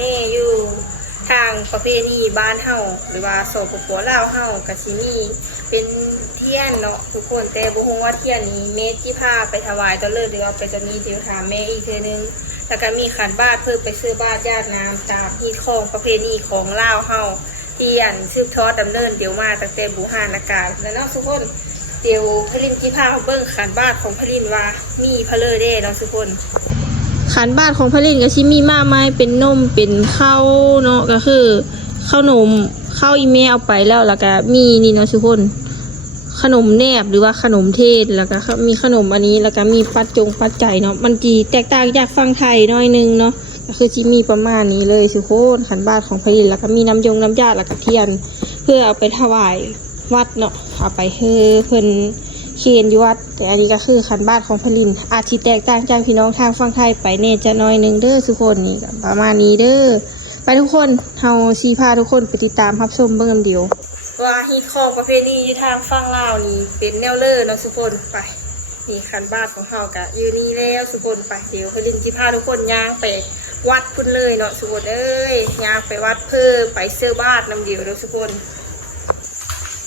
แน่อยู่ทางประเพณีบ้านเฮาหรือว่าสปปลาวเฮากะสิมีเป็นเทียนเนาะทุกคนแต่บ่ฮู้ว่าเทียนนี้เมตที่พาไปถวายตอนเลิกหรือว่าไปจะมีเดี๋ยวถามแม่อีกเทื่อนึงแล้วก็มีขันบาตรเพื่อไปซื้อบาตรญาติน้ำตามที่ของประเพณีของลาวเฮาที่อันสืบทอดดำเนินเดี๋ยวมาตั้งแต่บูหานากาแล้วเนาะทุกคนเดี๋ยวพลินที่พาเบิ่งขันบาตรของพลินว่ามีพะเลอเด้เนาะทุกคนขันบาตรของพลินก็ชิมีมากมายเป็นนมเป็นข้าวเนาะก็คือข้าวนมข้าวอีเมลเอาไปแล้วก็มีนี่เนาะทุกคนขนมแนบหรือว่าขนมเทศแล้วก็มีขนมอันนี้แล้วก็มีปัจจัยเนาะมันจีแตกต่างจากฝั่งไทยน้อยนึงเนาะก็คือจิมีประมาณนี้เลยทุกคนขันบาตรของพลินแล้วก็มีน้ำยาแล้วก็เทียนเพื่อเอาไปถวายวัดเนาะเอาไปเพิ่นเคนอยู่วัดแต่อันนี้ก็คือขันบาตรของพลินอาจสิแตกต่างจากพี่น้องทางฝั่งไทยไปเน่จะน้อยนึงเด้อทุกคนนี่ประมาณนี้เด้อไปทุกคนเฮาสิพาทุกคนไปติดตามรับชมเบิ่งนำเดียวว่าฮีตของประเพณีอยู่ทางฝั่งลาวนี่เป็นแนวเลอเนาะทุกคนไปนี่ขันบาตรของเฮากะอยู่นี่แล้วทุกคนไปเดี๋ยวพลินสิพาทุกคนย่างไปวัดพุ่นเลยเนาะทุกคนเอ้ยย่างไปวัดเพิ่มไปเสื้อบาตรนำเดียวเด้อทุกคน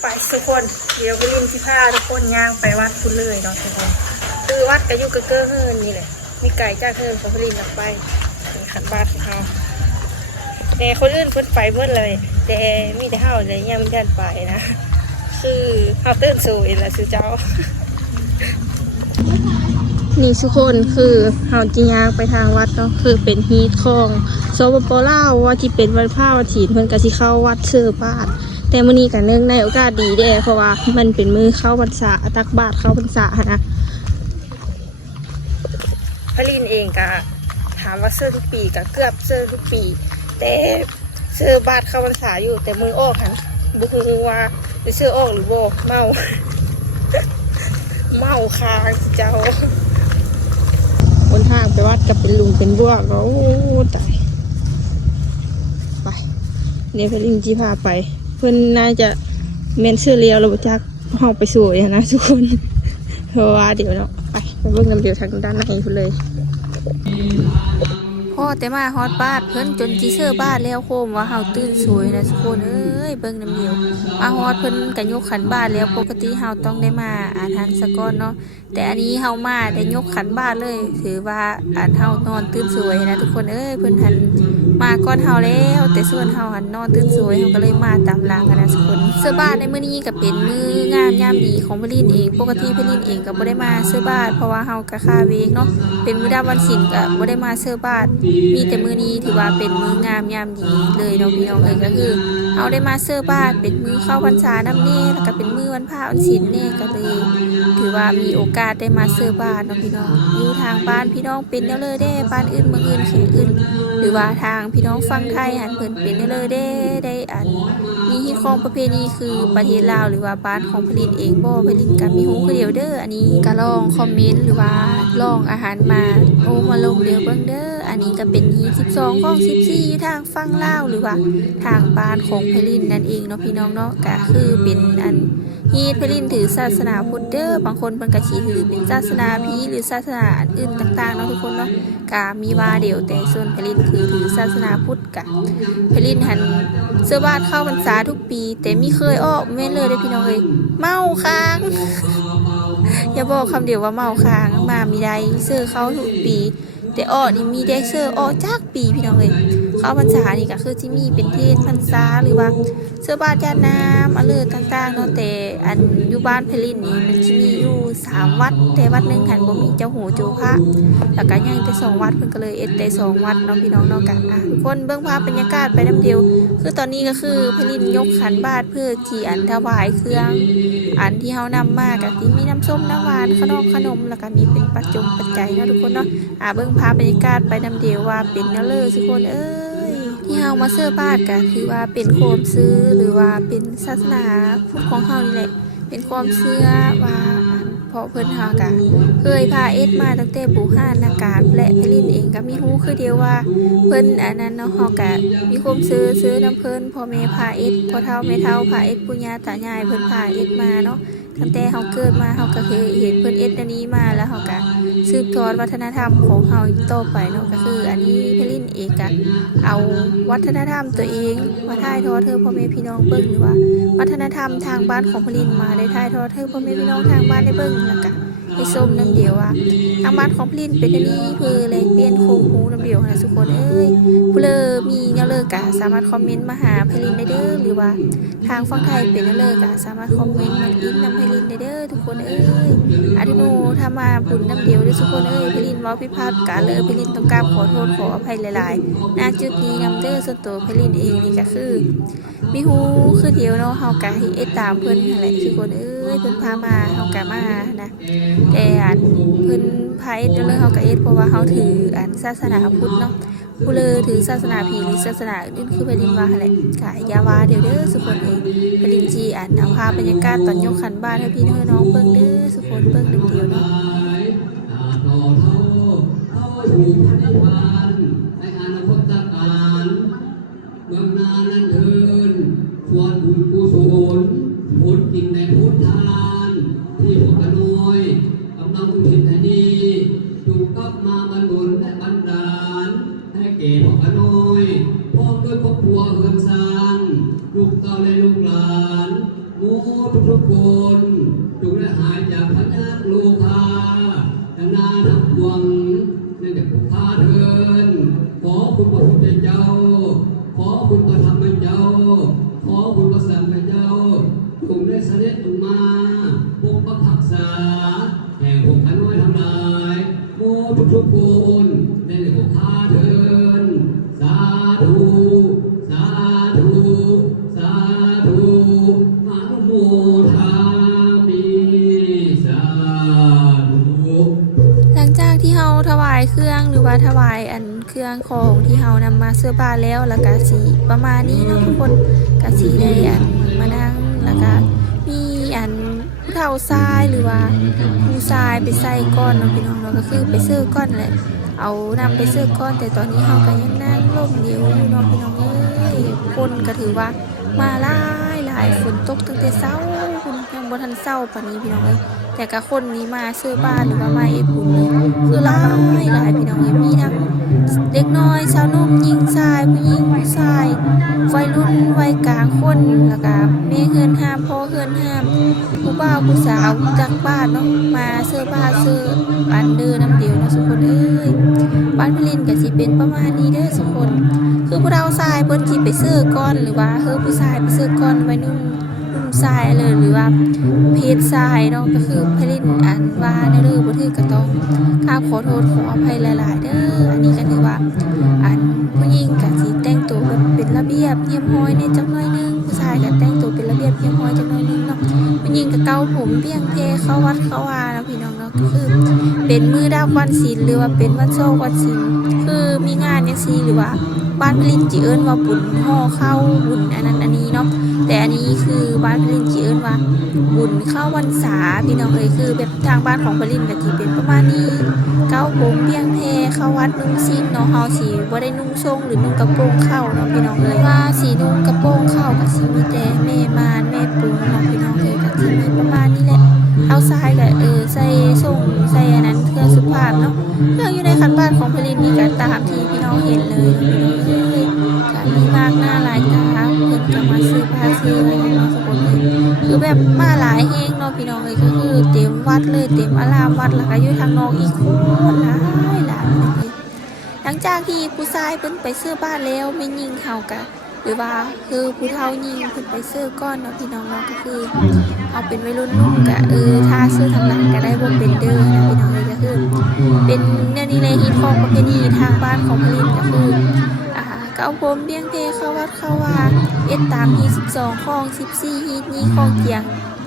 ไปทุกคนเดี๋ยวพลินสิพาทุกคนย่างไปวัดพุ่นเลยเนาะทุกคนคือวัดก็อยู่เก้อเฮิรนนี่แหละมีไก่จากเฮิรนของพลินออกไปนี่ขันบาตรของเฮาแต่คนอื่นเพิ่นไปเมื่อเลยแต่มีแต่เฮาเลยยังไม่ได้ไปนะคือเฮาตื่นสู่อีกแล้วสุเจ้านี่ทุกคนคือเฮาจิย่างไปทางวัดเนาะคือเป็นฮีตของสปปลาวว่าที่เป็นวันพระวันศีลเพิ่นก็สิเข้าวัดเสื้อบาตรแต่มื้อนี้ก็เนื่องในโอกาสดีเด้เพราะว่ามันเป็นมื้อเข้าพรรษาตักบาตรเข้าพรรษานะพลินเองก็ถามว่าเสื้อทุกปีก็เกือบเสื้อทุกปีแต่เสื้อบาทเข้าพรรษาอยู่แต่มือออกค่ะบุกมือว่าจะเสื้อออกหรือโบเมา เมาคางเจ้าคนทางไปวัดกับเป็นลุงเป็นบัวก็โอ้ตายไปเนี่ยพลินจีพาไปเพื่อนน่าจะเมนเสื้อเลียวเราจากห้องไปสวยนะทุกคนเพราะว่าเดี๋ยวเนาะไปเบิ่งน้ำเดียวทางด้านในพุ่นเลยพ่อแต่มาฮอดบ้านเพิ่นจนจีเซอร์บ้านแล้วโคมว่าเฮาตื่นสวยนะทุกคนเอ้ยเบิ่งน้ำเดียวมาฮอดเพิ่นก็ยกขันบ้านแล้วปกติเฮาต้องได้มาอ่านทันสะก้อนเนาะแต่อันนี้เฮามาได้ยกขันบ้านเลยถือว่าอ่านเฮานอนตื่นสวยนะทุกคนเอ้ยเพิ่นหันมาก่อนเฮาแล้วแต่ส่วนเฮาหันนอนตื่นสวยเฮาก็เลยมาตามหลังกันนะทุกคนเสื้อบ้านในมื้อนี้ก็เป็นมื้องามยามดีของพลินเองปกติพลินเองก็บ่ได้มาเสื้อบ้านเพราะว่าเฮาก็ค่าเวกเนาะเป็นมื้อดาวันศีลก็บ่ได้มาเสื้อบ้านมีแต่มื้อนี้ถือว่าเป็นมื้องามยามดีเลยเนาะพี่น้องเอ้ยก็คือเอาได้มาเสื้อบ้านเป็นมื้อเข้าพรรษานำแน่แล้วก็เป็นมื้อวันพระวันศีลแน่ก็เลยถือว่ามีโอกาสได้มาเสื้อบ้านเนาะพี่น้องอยู่ทางบ้านพี่น้องเป็นแล้วเลยเด้บ้านอื่นเมืองอื่นเขตอื่นหรือว่าทางพี่น้องฝั่งไทยหันเพิ่นเป็นแล้วเลยเด้ได้อันมีฮีตของประเพณีคือประเทศลาวหรือว่าบ้านของผลิตเองบ่ผลิตก็มีฮู้คือเดียวเด้ออันนี้ก็ลองคอมเมนต์หรือว่าลองอาหารมาโอ้มาลงเดียวเบิ่งเด้ออันนี้ก็เป็นฮีต12ของ14อยู่ทางฝั่งลาวหรือว่าทางบ้านของผลิตนั่นเองเนาะพี่น้องเนาะก็คือเป็นอันฮีตผลิตถือศาสนาพุทธเด้อบางคนเพิ่นก็สิถือเป็นศาสนาพีหรือศาสนาอันอื่นต่างๆเนาะทุกคนเนาะก็มีว่าเดียวแต่ส่วนผลิตคือถือศาสนาพุทธก็ผลิตหันเสื้อบาตรเข้าพรรษาทุกปีแต่มีเคยออกแม่นเลยเด้อพี่น้องเอ้ยเมาค้าง อย่าบอกคำเดียวว่าเมาค้างมามีได้เสื้อเขาทุกปีแต่อ้อนี่มีได้เสื้ออ้อจากปีพี่น้องเอ้ยเข้าพรรษานี่ก็คือที่มีเป็นเทศพรรษาหรือว่าเสื้อบาตรญาติน้ำอะไรต่างๆเนาะแต่อันอยู่บ้านเพลินนี่มันจะมีอยู่3วัดแต่วัดนึงหันบ่มีเจ้าโหโจพระแล้วก็ยังแต่2วัดเพิ่นก็เลยเอ็ดแต่2วัดเนาะพี่น้องเนาะกันทุกคนเบิ่งภาพบรรยากาศไปน้ำเดียวคือตอนนี้ก็คือเพลินยกขันบาตรเพื่อที่อันถวายเครื่องอันที่เฮานำมาก็ที่มีน้ำส้มน้ำหวานขนมแล้วก็มีเป็นปัจจัยเนาะทุกคนเนาะเบิ่งภาพบรรยากาศไปน้ำเดียวว่าเป็นแนวเลยทุกคนเอ้ยที่เฮามาเสื้อบาตรก็คือว่าเป็นความซื้อหรือว่าเป็นศาสนาพุทธของเฮานี่แหละเป็นความเชื่อว่าเพราะเพิ่นเฮาก็เคยพาเอ็ดมาตั้งแต่บูหานากาศและพลินเองก็มีฮู้คือเดียวว่าเพิ่นอันนั้นเนาะเฮาก็มีความซื้อน้ำเพิ่นพ่อแม่พาเอ็ดพ่อเฒ่าแม่เฒ่าพาเอ็ดปู่ย่าตายายเพิ่นพาเอ็ดมาเนาะ ตั้งแต่เฮาเกิดมาเฮาก็เคยเห็นเพิ่นเอ็ดอันนี้มาแล้วเฮาก็สืบทอดวัฒนธรรมของเฮาต่อไปเนาะก็คืออันนี้เพลินเองก็เอาวัฒนธรรมตัวเองมาถ่ายทอดให้พ่อแม่พี่น้องเบิ่งหรือว่าวัฒนธรรมทางบ้านของเพลินมาได้ถ่ายทอดให้พ่อแม่พี่น้องทางบ้านได้เบิ่งแล้วก็ให้ชมนำเดียวว่าทางบ้านของเพลินเป็นอันนี้เพื่อแลกเปลี่ยนโครงหูนำเดียวนะทุกคนผู้เลอมีแนวเลิกก็สามารถคอมเมนต์มาหาเพลินได้เด้อหรือว่าทางฝั่งไทยเป็นแนวเลิกก็สามารถคอมเมนต์มาอินนำเพลินได้เด้อทุกคนอาทิโนถ้ามาบุญน้ำเดียวด้วยทุกคนเพลินว่าพิพาทการเลยเพลินต้องกราบขอโทษขออภัยหลายๆณจุดนี้นำเด้อส่วนตัวเพลินเองนี่ก็คือมีฮูคือเดียวเนาะเฮากะให้เอ็ดตามเพิ่นนั่นแหละทุกคนเพิ่นพามาเฮากะมานะแต่เพิ่นพาเอ็ดแล้วเฮากะเอ็ดเพราะว่าเฮาถือศาสนาพุทธเนาะผู้เลยถือศาสนาผีหรือศาสนาอื่นคือเพลินว่าแหละกะยาวาเดี๋ยวเด้อทุกคนเพลินจีเอาภาพบรรยากาศตอนยกขันบ้านให้พี่น้องเบิ่งเด้อทุกคนเบิ่งเดียวเนาะเมืองนานนั้นเทินส่วนบุญกุศลผลกินในพุทธทานที่พวกกันน้อยกำลังอุทิศให้ดีจงกลับมาบรรลุและบันดาลให้แก่พวกกันน้อยพร้อมด้วยครอบครัวเฮือนซานลูกเต้าและลูกหลานหมู่ทุกคนจงได้หายจากพญาโลคาดังนานับหวังนั่นแต่ผู้พาเทินขอคุณพระพุทธเจ้าขอคุณพระธรรมเจ้าขอคุณพระสังฆเจ้าจงได้เสด็จลงมาปกปักรักษาแห่งพวกข้าน้อยทั้งหลายโมทุกคนในหมู่ข้าเถิดสาธุสาธุสาธุอนุโมทามิสาธุหลังจากที่เฮาถวายเครื่องหรือว่าถวายเครื่องของที่เฮานำมาเสื้อผ้าแล้วก็สิประมาณนี้เนาะทุกคนก็สิได้มานั่งแล้วก็มีผู้เฒ่าทรายหรือว่าผู้ทรายไปใส่ก้อนเนาะพี่น้องเนาะก็คือไปซื้อก้อนแหละเอานำไปซื้อก้อนแต่ตอนนี้เฮาก็ยังนั่งร่มเดียวอยู่เนาะพี่น้องคนก็ถือว่ามาหลายฝนตกตั้งแต่เช้าคุณยังบ่ทันเช้าปานนี้พี่น้องแต่ก็คนนี้มาซื้อบ้านหรือว่ามาเอ็ดบุญคือหลายพี่น้องมีทั้งเด็กน้อยสาวนุ่มหญิงชายผู้หญิงผู้ชายวัยรุ่นวัยกลางคนแล้วก็แม่เฮือนห้ามพ่อเฮือนห้ามผู้บ่าวผู้สาวจากบ้านเนาะมาซื้อบ้านซื้อบ้านเดินน้ำเดียวนะทุกคนบ้านพลินก็สิเป็นประมาณนี้เด้อทุกคนคือผู้เราชายเพิ่นสิไปซื้อก้อนหรือว่าผู้ชายไปซื้อก้อนวัยรุ่นทรายเลยหรือว่าเพศทรายเนาะก็คือพลินว่าในเรื่องบ่ถือก็ต้องกราบขอโทษขออภัยหลายๆเด้ออันนี้ก็ถือว่าผู้หญิงก็สิแต่งตัวแบบเป็นระเบียบเรียบร้อยในจักหน่อยนึงผู้ชายก็แต่งตัวเป็นระเบียบเรียบร้อยจักหน่อยนึงเนาะผู้หญิงก็เกาผมเปี้ยงเพเข้าวัดเข้าวาเนาะพี่น้องเนาะก็คือเป็นมื้อดาววันศีลหรือว่าเป็นวันโชควันศีลคือมีงานจังซี่หรือว่าบ้านพลินจิเอิ้นว่าบุญห่อข้าวบุญอันนั้นอันนี้เนาะแต่อันนี้คือบ้านพลินจิเอิ้นว่าบุญเข้าวันษาพี่น้องคือแบบทางบ้านของพลินก็สิเป็นประมาณนี้เก้าผมเปียงเพเข้าวัดนุ่งสิ้นเนาะเฮาสิบ่ได้นุ่งทรงหรือนุ่งกระโปรงเข้าเนาะพี่น้องว่าสินุ่งกระโปรงเข้าก็สิมีแต่แม่มารแม่ปู่เนาะพี่น้องก็สิมีประมาณนี้แหละเอาทรายก็ใส่ทรงใส่อันนั้นเครื่องสุภาพเนาะเครื่องอยู่ในคันบ้านของพลินนี่ก็ตามที่พี่น้องเห็นเลยก็มีมากหน้าหลายตาเพิ่นก็มาซื้อผ้าซื้ออะไรเนาะทุกคนคือแบบมาหลายแฮงเนาะพี่น้องก็คือเต็มวัดเลยเต็มอารามวัดแล้วก็อยู่ทางนอกอีกโคตรหลายหลังจากที่ผู้ชายเพิ่นไปซื้อบ้านแล้วไม่ยิงเฮาก็หรือว่าคือผู้เฒ่ายิงเพิ่นไปซื้อก้อนเนาะพี่น้องเนาะก็คือเอาเป็นวัยรุ่นนุ่มก็ถ้าซื้อทางหลังก็ได้บ่เป็นเด้อนะพี่น้องก็คือเป็นแนวนี้เลยฮิตของประเพณีทางบ้านของพลินก็คือก็เอาผมเบี้ยงเพเข้าวัดเข้าวาเอ็ดตามฮี12ของ14ฮีนี้ของเกียง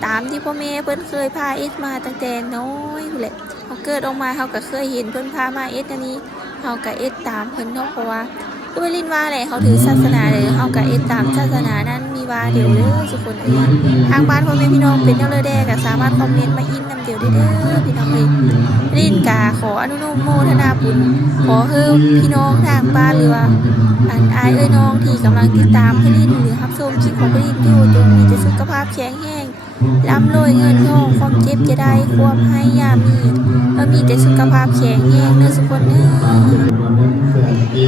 ตามที่พ่อแม่เพิ่นเคยพาเอ็ดมาตั้งแต่น้อยพุ่นแหละเฮาเกิดออกมาเฮาก็เคยเห็นเพิ่นพามาเอ็ดอันนี้เฮาก็เอ็ดตามเพิ่นเนาะเพราะว่าคือไปลินว่าแหละเขาถือศาสนาเลยเฮาก็เอ็ดตามศาสนานั้นมีว่าเดี๋ยวเด้อทุกคนทางบ้านพ่อแม่พี่น้องเป็นแนวเลยแดก็สามารถคอมเมนต์มาอินนำเดี๋ยวได้เด้อพี่น้องลินกาขออนุโมทนาบุญขอให้พี่น้องทางบ้านหรือว่าอายน้องที่กำลังติดตามพลินหรือรับชมคลิปของพลินอยู่จงมีแต่สุขภาพแข็งแรง ร่ำรวยเงินทองความเจ็บจะได้ความให้ยามีแต่สุขภาพแข็งแรงเด้อทุกคนเด้อ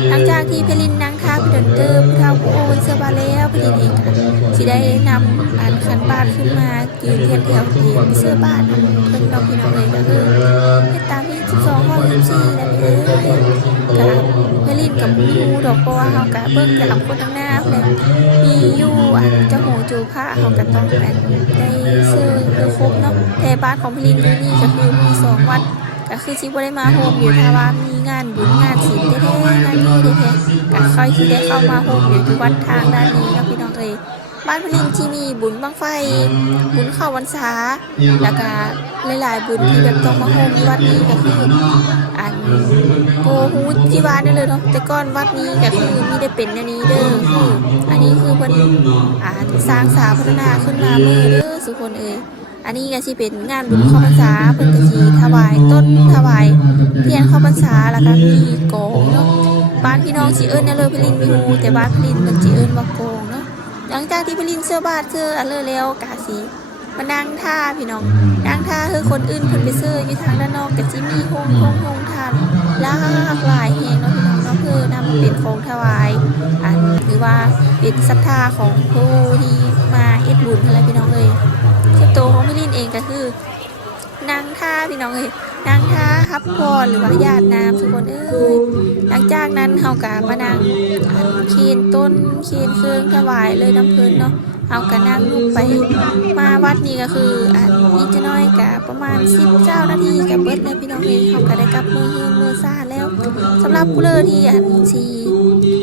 หลังจากที่เพลินนางท่าไปเดินเติมเท้าโอ้ยเสื้อบาแล้วเพลินเองค่ะที่ได้นำขันบาทขึ้นมายืนเทียนแถวเทียนเสื้อบาทเพิ่นเราพี่น้องเลยก็คือให้ตามที่12ข้อ14แล้วเด้อกับเพลินกับมูดอกเพราะว่าเฮากะเบิ่งหลังคนข้างหน้าเลยมีอยู่เจ้าโหจูผ้าเฮาก็ต้องได้ซื้อครบเนาะแต่บ้านของเพลินอยู่นี่ก็คือมี2วัดก็คือสิบ่ได้มาโฮมอยู่ถ้าว่ามีงานบุญงานศีลแท้ๆงานนี้แท้ๆก็ค่อยสิได้เข้ามาโฮมอยู่ที่วัดทางด้านนี้เนาะพี่น้องเอ้ยบ้านพลินที่มีบุญบั้งไฟบุญเข้าพรรษาแล้วก็หลายๆบุญที่แบบต้องมาโฮมที่วัดนี้ก็คือโอ้โหที่ว่าได้เลยเนาะแต่ก่อนวัดนี้ก็คือมีได้เป็นอันนี้เด้อคืออันนี้คือเพิ่นสร้างสาพัฒนาขึ้นมาเมื่อเด้อทุกคนเอ้ยอันนี้ก็สิเป็นงานบุญเข้าพรรษาเพิ่นก็สิถวายต้นถวายเทียนเข้าพรรษาแล้วก็มีกองเนาะบ้านพี่น้องสิเอิ้นนะเลยพลินอยู่แต่บ้านพลินมันสิเอิ้นว่ากองเนาะหลังจากที่พลินเสื้อบาทเสื้ออันเลยแล้วกะสิมานั่งท่าพี่น้องนั่งท่าคือคนอื่นเพิ่นไปซื้ออยู่ทางด้านนอกก็สิมีโฮงทานหลากหลายแฮงเนาะพี่น้องเนาะคือนำมาเป็นของถวายหรือว่าเป็นศรัทธาของผู้ที่มาเฮ็ดบุญอะไรพี่น้องเอ้ยส่วนตัวของพี่ลินเองก็คือนางท่าพี่น้องเอ้ยนางท่าฮับพรหรือว่าญาติน้ำทุกคนเอ้ยหลังจากนั้นเฮากะมานั่งเคียนต้นเคียนเครื่องถวายเลยน้ำเพิ่นเนาะเฮากะนั่งลงไปมาวัดนี้ก็คืออีกจะน้อยกะประมาณ19นาทีกะเบิดเลยพี่น้องเอ้ยเฮากะได้กลับมือซ่าแล้วสำหรับผู้เลอที่สิ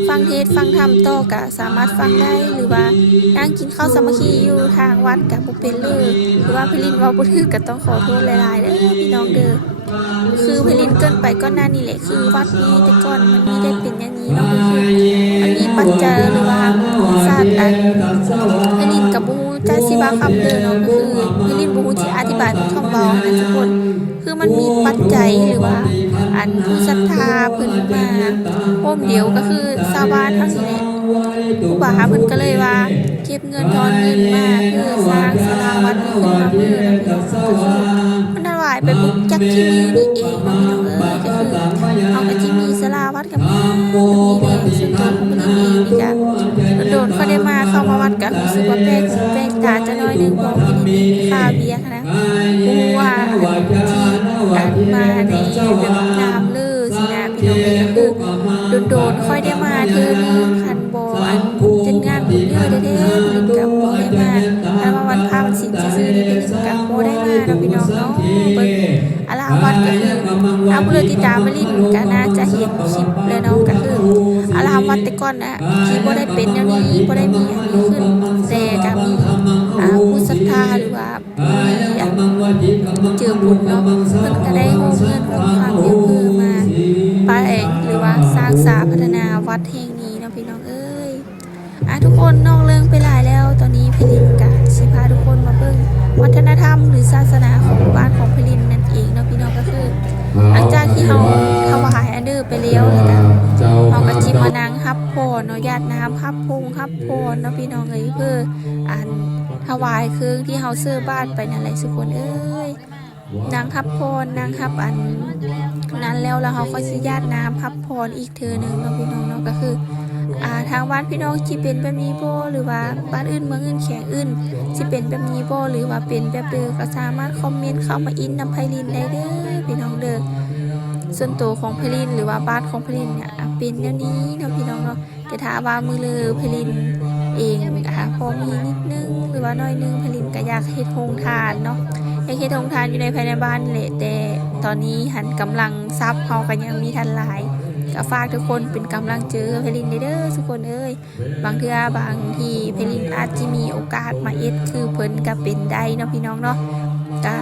ฟังเทศฟังธรรมต่อก็สามารถฟังได้หรือว่านั่งกินข้าวสามัคคีอยู่ทางวัดก็บ่เป็นเลยหรือว่าพี่ลินเว้าบ่ถูกก็ต้องขอโทษหลายๆเด้อพี่น้องเด้อคือพี่ลินเกินไปก่อนหน้านี้แหละคือวัดนี้แต่ก่อนมันมีได้เป็นอย่างนี้เนาะคือมันมีปัจจัยหรือว่าศาสตร์พี่ลินก็บ่ฮู้จะสิว่าคำเด้อเนาะก็คือพี่ลินบ่ฮู้สิอธิบายเป็นคำเว้านะทุกคนคือมันมีปัจจัยหรือว่าผู้ศรัทธาเพิ่นมาโฮมเดียวก็คือชาวบ้านทั้งนี้แหละผู้บ่าเพิ่นก็เลยว่าเก็บเงินทอนเงินมาเพื่อสร้างศาลาวัดนี้ขึ้นมาเพื่อมันถวายไปปุ๊บจักที่มีนี่เองพี่น้องเอ้ยก็คือเอาก็สิมีศาลาวัดกับมีแรงส่วนตัวของมันเองนี่จ้ะโดนเขาได้มาเข้ามาวัดก็รู้สึกว่าแปลกตาจะน้อยนึงเพราะมันมีค่าเบียร์นะผู้ว่าที่มาในแบบน้ำลือสินะพี่น้องเอ้ยก็คือโดนค่อยได้มาเทื่อนึงคันบ่จัดงานบุญเยอะเด้ๆพี่กับบ่ได้มาแต่ว่าวันพระวันศีลซื่อๆนี่เป็นกับบ่ได้มาเนาะพี่น้องเนาะเบิ่งอลาวัดก็คือเอาผู้ติดตามมาลิ้นก็น่าจะเห็นคลิปแล้วเนาะก็คืออลาวัดแต่ก่อนที่บ่ได้เป็นแนวนี้บ่ได้มีอันนี้ขึ้นแต่ก็มีผู้ศรัทธาหรือว่าเจอบุญเนาะเพิ่นก็ได้โฮมเงินกับความเยอะคือมาไปหรือว่าสร้างสาพัฒนาวัดแห่งนี้เนาะพี่น้องเอ้ยทุกคนนอกเรื่องไปหลายแล้วตอนนี้พี่ลินกะสิพาทุกคนมาเบิ่งวัฒนธรรมหรือศาสนาของบ้านของพี่ลินนั่นเองเนาะพี่น้องก็คือหลังจากที่เราถวายอันเดอร์ไปแล้วนะคะเราก็จิมานั่งฮับพรเนาะญาติน้ำฮับพงฮับพรเนาะพี่น้องเอ้ยเพื่อถวายเครื่องที่เฮาซื้อบ้านไปนั่นแหละทุกคนเอ้ยนางฮับพรนางฮับนั้นแล้วเฮาก็สิญาติน้ำฮับพรอีกเทื่อนึงเนาะพี่น้องเนาะก็คือทางบ้านพี่น้องที่เป็นแบบนี้บ่หรือว่าบ้านอื่นเมืองอื่นแขกอื่นที่เป็นแบบนี้บ่หรือว่าเป็นแบบเดิมก็สามารถคอมเมนต์เข้ามาอินนำไพลินได้เด้อพี่น้องเด้อส่วนตัวของไพลินหรือว่าบ้านของไพลินเนี่ยเป็นแนวนี้เนาะพี่น้องเนาะแต่ถ้าว่ามือเลยไพลินเองพอมีนิดนึงหรือว่าน้อยนึงไพลินก็อยากเฮ็ดโรงทานเนาะอยากเฮ็ดโรงทานอยู่ในภายในบ้านแหละแต่ตอนนี้หันกำลังทรัพย์เฮาก็ยังมีทันหลายก็ฝากทุกคนเป็นกำลังเจอเพลินเด้อทุกคนเอ้ยบางเทื่อบางทีเพลินอาจจะมีโอกาสมาเอ็ดคือเพิ่นก็เป็นได้เนาะพี่น้องเนาะก็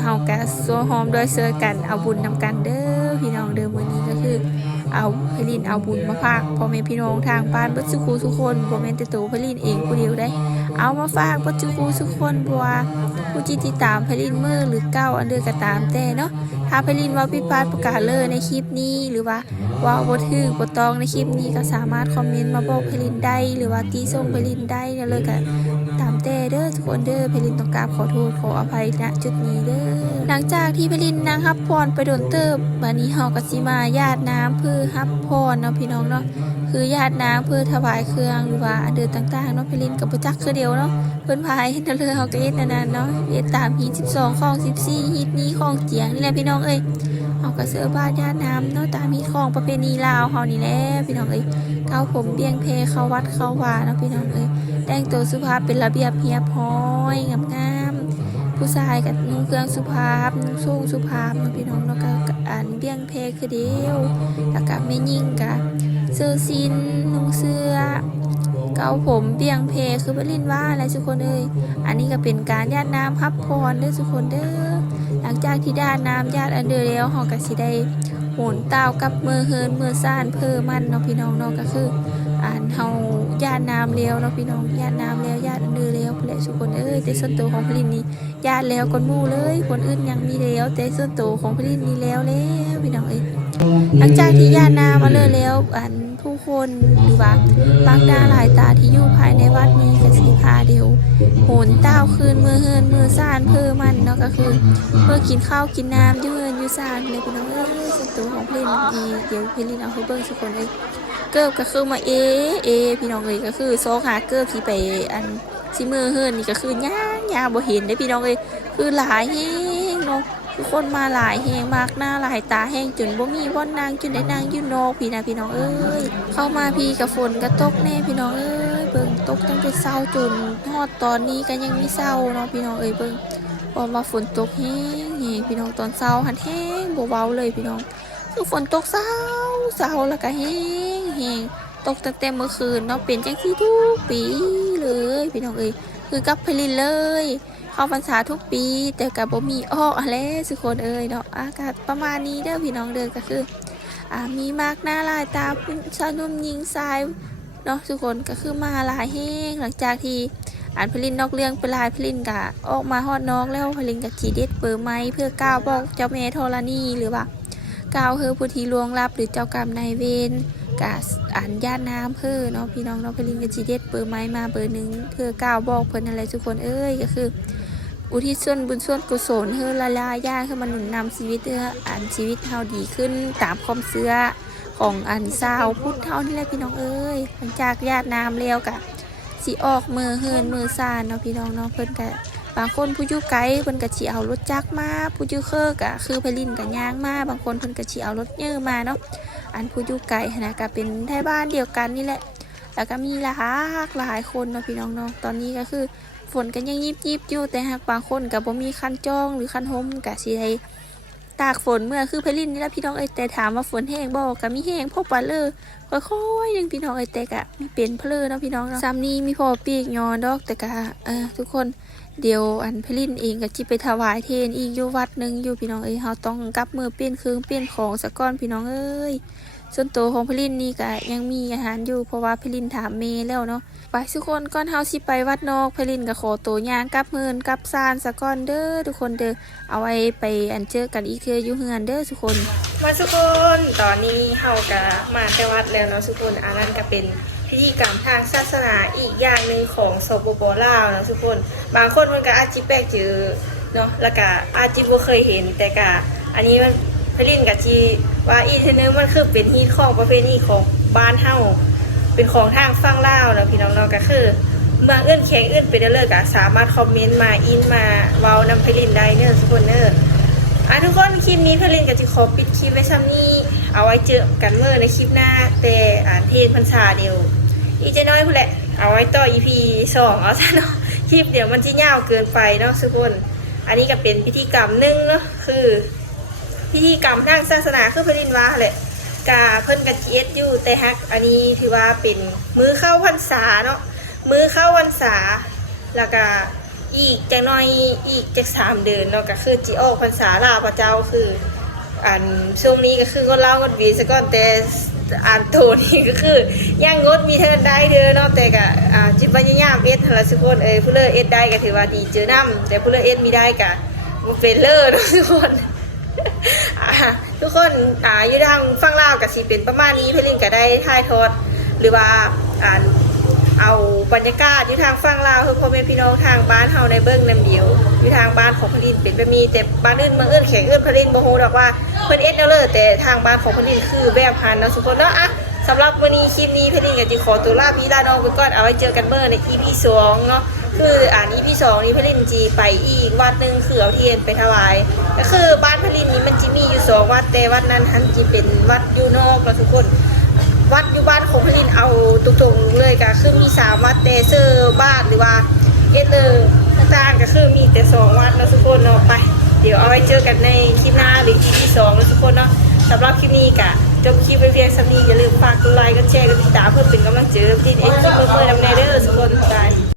เฮาก็ซัวหอมด้วยเสื้อกันเอาบุญนำกันเด้อพี่น้องเด้อมื้อนี้ก็คือเอาเพลินเอาบุญมาฝากพ่อแม่พี่น้องทางบ้านเบิดทุกคนบ่แม่นแต่ตัวเพลินเองผู้เดียวได้เอามาฝากเบิดทุกคนบ่ว่าผู้ที่ติดตามเพลินมื้อหรือเก้าอันเด้อก็ตามแต่เนาะถ้าเพลินว่าผิดพลาดประกาศเลยในคลิปนี้หรือว่าบ่ถูกบ่ต้องในคลิปนี้ก็สามารถคอมเมนต์มาบอกเพลินได้หรือว่าตีส่งเพลินได้เลยก็ ตามแต่เด้อทุกคนเด้อเพลินต้องกราบขอโทษขออภัยณจุดนี้เด้อหลังจากที่เพลินนางฮับพรไปโดนเติบบัดนี้เฮาก็สิมาญาติน้ำเพื่อฮับพรเนาะพี่น้องเนาะคือญาติน้ำเพื่อถวายเครื่องหรือว่าอันเดินต่างๆเนาะเพลินกับบ่จักคือเดียวเนาะเพิ่นพายเนาะเลยเฮาก็เฮ็ดนั่นเนาะเฮ็ดตามฮีท12ของ14ฮีทนี้ของเจียงนี่แหละพี่น้องเอ้ยเฮาก็เสื้อบาดญาติน้ำเนาะตามฮีทของประเพณีลาวเฮานี่แหละพี่น้องเอ้ยเกาผมเบี้ยงเพเข้าวัดเข้าวาเนาะพี่น้องเอ้ยแต่งตัวสุภาพเป็นระเบียบเรียบร้อยงามๆผู้ชายก็นุ่งเครื่องสุภาพนุ่งสูงสุภาพเนาะพี่น้องเนาะก็อันเบี้ยงเพคือเดียวแล้วก็แม่ยิ่งก็เสื้อซินนุ่งเสื้อเกาผมเบี้ยงเพคือบ่ลินว่าอะไรทุกคนเอ้ยอันนี้ก็เป็นการญาติน้ำรับพรเด้อทุกคนเด้อหลังจากที่ญาติน้ำญาติอันเดอแล้วเฮาก็สิได้โหนเต้ากับมือเฮินมือซ่านเพิ่มมันเนาะพี่น้องเนาะก็คือเฮาญาติน้ำแล้วเนาะพี่น้องญาติน้ำแล้วญาติอันเดอแล้วพุ่นแหละทุกคนเอ้ยแต่ส่วนตัวของพลินนี่ญาติแล้วก่อนหมู่เลยคนอื่นยังมีแล้วแต่ส่วนตัวของพลินนี่แล้วพี่น้องเอ้ยหลังจากที่ญาติน้ำมาเลยแล้วผู้คนหรือว่าบางตาหลายตาที่อยู่ภายในวัดนี้ก็สิพาเดียวโหนเต้าคืนมือเฮินมือซ่านเพิ่มมันเนาะก็คือเพื่อกินข้าวกินน้ำอยู่เฮินอยู่ซ่านเลยพี่น้องเอ้ยส่วนตัวของพลินนี่เดี๋ยวพลินเอาให้เบิ่งทุกคนเอ้ยเกิบก็คือมาพี่น้องเอ้ยก็คือโซหาเกิบที่ไปที่มือเฮินนี่ก็คือย่างบ่เห็นได้พี่น้องเอ้ยคือหลายแฮงเนาะคือคนมาหลายแฮงมากหน้าหลายตาแฮงจนบ่มีบ่อนนางจนได้นางอยู่นอกพี่น้องเอ้ยเข้ามาพี่กับฝนก็ตกแน่พี่น้องเอ้ยเบิ่งตกตั้งแต่เช้าจนฮอดตอนนี้ก็ยังมีเช้าเนาะพี่น้องเอ้ยเบิ่งพอมาฝนตกแฮงพี่น้องตอนเช้าหันแฮงบ่เบาเลยพี่น้องคือฝนตกเช้าแล้วก็แฮงตกตั้งแต่เมื่อคืนเนาะเป็นจังซี่ทุกปีเลยพี่น้องเอ้ยคือกับพลินเลยเข้าพรรษาทุกปีแต่กับบ่มีออกอะไรทุกคนเอ้ยเนาะอากาศประมาณนี้เด้อพี่น้องเด้อก็คือมีมากหน้าลายตาพุ่นชานุ่มยิงทรายเนาะทุกคนก็คือมาหลายแห้งหลังจากที่พลินนอกเรื่องไปลายพลินกะออกมาฮอดน้องแล้วพลินกะจีเด็ดเปิดไม้เพื่อก้าวบอกเจ้าแม่ธรณีหรือว่าก้าวเฮอผู้ที่ล่วงลับหรือเจ้ากรรมนายเวรกะญาติน้ำเพื่อเนาะพี่น้องเนาะพลินกะจีเด็ดเปิดไม้มาเบอร์หนึ่งเพื่อก้าวบอกเพิ่นอะไรทุกคนเอ้ยก็คืออุทิศส่วนบุญส่วนกุศลเฮอละลายย่างให้มันหนุนนำชีวิตชีวิตเฮาดีขึ้นตามความเชื่อของชาวพุทธเฮานี่แหละพี่น้องเอ้ยหลังจากญาติน้ำแล้วกะสิออกมือเฮินมือซ่านเนาะพี่น้องเนาะเพิ่นกะบางคนผู้อยู่ไกลเพิ่นกะสิเอารถจักรมาผู้อยู่เคอกะคือพลินกะย่างมาบางคนเพิ่นกะสิเอารถเยอะมาเนาะผู้อยู่ไกลนะกะเป็นไทบ้านเดียวกันนี่แหละแล้วก็มีหลายคนเนาะพี่น้องเนาะตอนนี้ก็คือฝนกันยังยิบอยู่แต่หากบางคนกับบ่มีคันจ้องหรือคันห่มกะสิได้ตากฝนเมื่อคือพลินนี่แหละพี่น้องเอ้ยแต่ถามว่าฝนแห้งบ่ก็มีแห้งพอปะเลยค่อยๆยังพี่น้องเอ้ยแต่กะมีเป็นเพลอเนาะพี่น้องเนาะซ้ำนี้มีพอปีกยอดอกแต่กะทุกคนเดี๋ยวพลินเองก็สิไปถวายเทนอีกอยู่วัดนึงอยู่พี่น้องเอ้ยเฮาต้องกลับมือเปลี่ยนเครื่องเปลี่ยนของซะก่อนพี่น้องเอ้ยส่วนตัวของพลินนี่ก็ยังมีอาหารอยู่เพราะว่าพลินถามเมแล้วเนาะไปทุกคนก่อนเฮาสิไปวัดนอกพลินก็ขอตัวย่างกลับเฮือนกลับซานซะก่อนเด้อทุกคนเด้อเอาไว้ไปเจอกันอีกเทื่ออยู่เฮือนเด้อทุกคนมาทุกคนตอนนี้เฮาก็มาที่วัดแล้วเนาะทุกคนอันนั้นก็เป็นพิธีกรรมทางศาสนาอีกอย่างนึงของสปป.ลาวนะทุกคนบางคนมันก็อาจจิแปลกจือเนาะแล้วก็อาจจิบ่เคยเห็นแต่ก็อันนี้มันพลินกับจีว่าอีเทนึงมันคือเป็นฮีทของประเพณีของบ้านเฮาเป็นของทางฝั่งลาวนะพี่น้องๆก็คือเมืองอื่นแข่งอื่นไปได้เลยก็สามารถคอมเมนต์มาอินมาเว้านำพลินได้เด้อทุกคนเด้อทุกคนคลิปนี้พลินก็จะขอปิดคลิปไว้ซ้ำนี้เอาไว้เจอกันเมื่อในคลิปหน้าแต่เทนพรรษาเดียวอีเจน้อยพุ่นแหละเอาไว้ต่อ EP 2เอาซะเนาะคลิปเดี๋ยวมันจะยาวเกินไปเนาะทุกคนอันนี้ก็เป็นพิธีกรรมนึงเนาะคือพิธีกรรมทางศาสนาคือพลินว่าแหละกาเพิ่นกะเจ็ดอยู่แต่ฮักอันนี้ถือว่าเป็นมื้อเข้าพรรษาเนาะมื้อเข้าพรรษาแล้วก็อีกจังน้อยอีกจัก3 เดือนเนาะก็คือจิออกพรรษาลาพระเจ้าคือช่วงนี้ก็คือก็เล่างดวีซะก่อนแต่โทนี่ก็คือยังงดมีเทินได้เด้อเนาะแต่ก็จิพยายามเอ็ดหั่นล่ะทุกคนผู้เลอเอ็ดได้ก็ถือว่าดีเจอนำแต่ผู้เลอเอ็ดมีได้ก็บ่เป็นเลอเนาะทุกคนทุกคนอยู่ทางฝั่งลาวก็สิเป็นประมาณนี้เพิ่นก็ได้ถ่ายทอดหรือว่า เอาบรรยากาศอยู่ทางฝั่งลาวคือพ่อแม่พี่น้องทางบ้านเฮาในเบิ้งน้ำเดียวอยู่ทางบ้านของพลินเป็นแบบมีแต่บ้านอื่นบางอื่นแข่งอื่นพลินบ่ฮู้ดอกว่าเพิ่นเอ็ดแนวเลยแต่ทางบ้านของพลินคือแบบหันเนาะทุกคนเนาะอ่ะสำหรับวันนี้คลิปนี้พลินก็จะขอตัวลาพี่ลาน้องไปก่อนเอาไว้เจอกันเมื่อใน EP 2เนาะคือEP 2นี้พลินจีไปอีกวัดนึงคือเอาเทียนไปถวายก็คือบ้านพลินนี้มันจะมีอยู่2วัดแต่วัดนั้นหันจะเป็นวัดอยู่นอกเนาะทุกคนวัดอยู่บ้านของพลินเอาตรงๆเลยก็คือมี3วัดแต่เซอร์บ้านหรือว่าเอสต่างๆก็คือมีแต่2วัดเนาะทุกคนเนาะไปเดี๋ยวเอาไว้เจอกันในคลิปหน้าหรือ EP 2เนาะทุกคนเนาะสำหรับคลิปนี้ก็จบคลิปไปเพียงสำนี้อย่าลืมฝากกดไลค์กดแชร์กดติดตามเพื่อเป็นกำลังใจให้พลินเอ็กซ์เพื่อนๆนำแน่เด้อทุกคนบาย